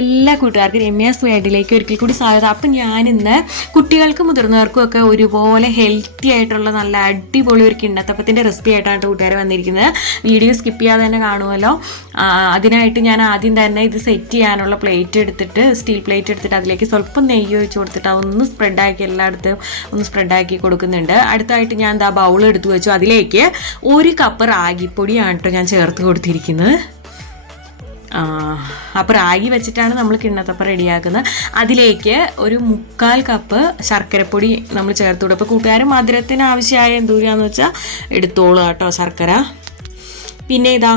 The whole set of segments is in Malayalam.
എല്ലാ കൂട്ടുകാർക്കും രമ്യാസ് വേഡിലേക്ക് ഒരിക്കൽ കൂടി സ്വാഗതം. അപ്പം ഞാനിന്ന് കുട്ടികൾക്കും മുതിർന്നവർക്കും ഒക്കെ ഒരുപോലെ ഹെൽത്തി ആയിട്ടുള്ള നല്ല അടിപൊളി ഒരു കിണ്ണത്തപ്പത്തിൻ്റെ റെസിപ്പി ആയിട്ടാണ് കൂട്ടുകാർ വന്നിരിക്കുന്നത്. വീഡിയോ സ്കിപ്പ് ചെയ്യാതെ തന്നെ കാണുമല്ലോ. അതിനായിട്ട് ഞാൻ ആദ്യം തന്നെ ഇത് സെറ്റ് ചെയ്യാനുള്ള പ്ലേറ്റ് എടുത്തിട്ട്, സ്റ്റീൽ പ്ലേറ്റ് എടുത്തിട്ട് അതിലേക്ക് സ്വല്പം നെയ്യ് ഒഴിച്ച് കൊടുത്തിട്ട് അതൊന്ന് സ്പ്രെഡാക്കി എല്ലായിടത്തും ഒന്ന് സ്പ്രെഡാക്കി കൊടുക്കുന്നുണ്ട്. അടുത്തായിട്ട് ഞാൻ എന്താ ബൗൾ എടുത്ത് വെച്ചു. അതിലേക്ക് 1 കപ്പ് റാഗിപ്പൊടിയാണ് കേട്ടോ ഞാൻ ചേർത്ത് കൊടുത്തിരിക്കുന്നത്. അപ്പോൾ റാഗി വെച്ചിട്ടാണ് നമ്മൾ കിണ്ണത്തപ്പം റെഡിയാക്കുന്നത്. അതിലേക്ക് ഒരു 3/4 കപ്പ് ശർക്കരപ്പൊടി നമ്മൾ ചേർത്ത് കൊടുക്കും. അപ്പോൾ കൂട്ടുകാർ മധുരത്തിന് ആവശ്യമായ എന്തൂരാന്ന് വെച്ചാൽ എടുത്തോളൂ കേട്ടോ ശർക്കര. പിന്നെ ഇതാ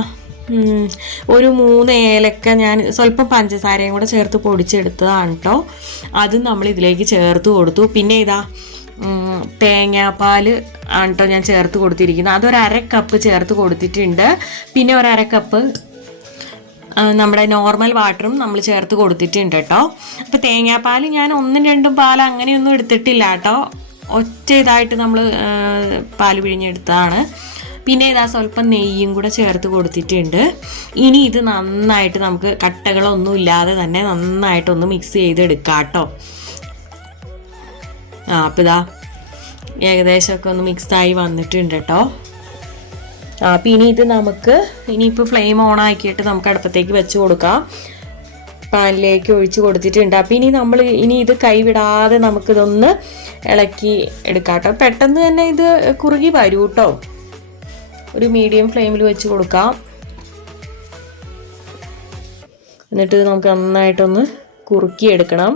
ഒരു 3 ഏലക്ക ഞാൻ സ്വല്പം പഞ്ചസാരയും കൂടെ ചേർത്ത് പൊടിച്ചെടുത്തതാണ് കേട്ടോ. അതും നമ്മൾ ഇതിലേക്ക് ചേർത്ത് കൊടുത്തു. പിന്നെ ഇതാ തേങ്ങാപ്പാൽ ആണ് കേട്ടോ ഞാൻ ചേർത്ത് കൊടുത്തിരിക്കുന്നത്. അതൊരു 1/2 കപ്പ് ചേർത്ത് കൊടുത്തിട്ടുണ്ട്. പിന്നെ ഒരു 1/2 കപ്പ് നമ്മുടെ നോർമൽ വാട്ടറും നമ്മൾ ചേർത്ത് കൊടുത്തിട്ടുണ്ട് കേട്ടോ. അപ്പോൾ തേങ്ങാപ്പാൽ ഞാൻ 1-2 പാൽ അങ്ങനെയൊന്നും എടുത്തിട്ടില്ല കേട്ടോ. ഒറ്റ ഇതായിട്ട് നമ്മൾ പാൽ പിഴിഞ്ഞെടുത്തതാണ്. പിന്നെ ഇതാ സ്വല്പം നെയ്യും കൂടെ ചേർത്ത് കൊടുത്തിട്ടുണ്ട്. ഇനി ഇത് നന്നായിട്ട് നമുക്ക് കട്ടകളൊന്നും ഇല്ലാതെ തന്നെ നന്നായിട്ടൊന്ന് മിക്സ് ചെയ്തെടുക്കാം കേട്ടോ. അപ്പോൾ ഇതാ ഏകദേശമൊക്കെ ഒന്ന് മിക്സായി വന്നിട്ടുണ്ട് കേട്ടോ. അപ്പം ഇനി ഇത് നമുക്ക് ഇനിയിപ്പോൾ ഫ്ലെയിം ഓൺ ആക്കിയിട്ട് നമുക്ക് അടുപ്പത്തേക്ക് വെച്ച് കൊടുക്കാം. പാനിലേക്ക് ഒഴിച്ച് കൊടുത്തിട്ടുണ്ട്. അപ്പം ഇനി ഇത് കൈവിടാതെ നമുക്കിതൊന്ന് ഇളക്കി എടുക്കാം കേട്ടോ. പെട്ടെന്ന് തന്നെ ഇത് കുറുകി വരൂ കേട്ടോ. ഒരു മീഡിയം ഫ്ലെയിമിൽ വെച്ച് കൊടുക്കാം. എന്നിട്ട് നമുക്ക് നന്നായിട്ടൊന്ന് കുറുക്കിയെടുക്കണം.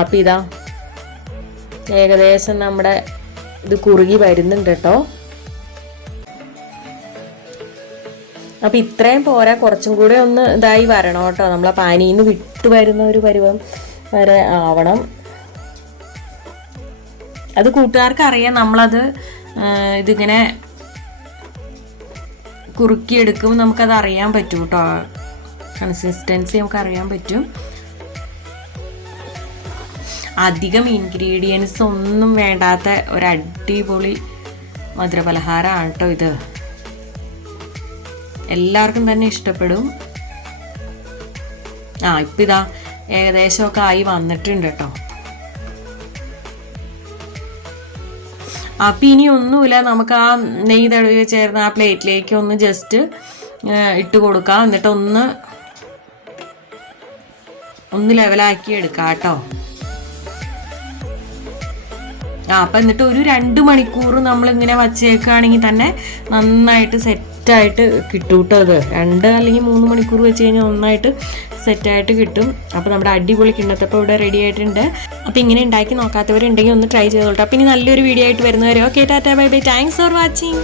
അപ്പം ഇതാ ഏകദേശം നമ്മുടെ ഇത് കുറുകി വരുന്നുണ്ട് കേട്ടോ. അപ്പം ഇത്രയും പോരാ, കുറച്ചും കൂടെ ഒന്ന് ഇതായി വരണം കേട്ടോ. നമ്മളെ പാനിയിൽ നിന്ന് വിട്ടു വരുന്ന ഒരു പരുവം വരെ ആവണം. അത് കൂട്ടുകാർക്ക് അറിയാം. നമ്മളത് ഇതിങ്ങനെ കുറുക്കിയെടുക്കുമ്പോൾ നമുക്കത് അറിയാൻ പറ്റും കേട്ടോ. കൺസിസ്റ്റൻസി നമുക്ക് അറിയാൻ പറ്റും. അധികം ഇൻഗ്രീഡിയൻസ് ഒന്നും വേണ്ടാത്ത ഒരു അടിപൊളി മധുരപലഹാരമാണ് കേട്ടോ ഇത്. എല്ലാവർക്കും തന്നെ ഇഷ്ടപ്പെടും. ഇപ്പം ഇതാ ഏകദേശമൊക്കെ ആയി വന്നിട്ടുണ്ട് കേട്ടോ. അപ്പം ഇനി ഒന്നുമില്ല, നമുക്ക് ആ നെയ്യ് തടവി ചേർന്ന് ആ പ്ലേറ്റിലേക്ക് ഒന്ന് ജസ്റ്റ് ഇട്ട് കൊടുക്കാം. എന്നിട്ട് ഒന്ന് ലെവലാക്കി എടുക്കാം കേട്ടോ. അപ്പം എന്നിട്ട് ഒരു 2 മണിക്കൂർ നമ്മളിങ്ങനെ വച്ചേക്കുകയാണെങ്കിൽ തന്നെ നന്നായിട്ട് സെറ്റായിട്ട് കിട്ടും കേട്ടോ. അത് 2 അല്ലെങ്കിൽ 3 മണിക്കൂർ വെച്ച് കഴിഞ്ഞാൽ നന്നായിട്ട് സെറ്റായിട്ട് കിട്ടും. അപ്പോൾ നമ്മുടെ അടിപൊളി കിണ്ണത്തപ്പം ഇവിടെ റെഡി ആയിട്ടുണ്ട്. അപ്പോൾ ഇങ്ങനെ ഉണ്ടാക്കി നോക്കാത്തവരുണ്ടെങ്കിൽ ഒന്ന് ട്രൈ ചെയ്തോളൂ. അപ്പം ഇനി നല്ലൊരു വീഡിയോ ആയിട്ട് വരുന്നവരെ okay, tata bye bye, thanks for watching.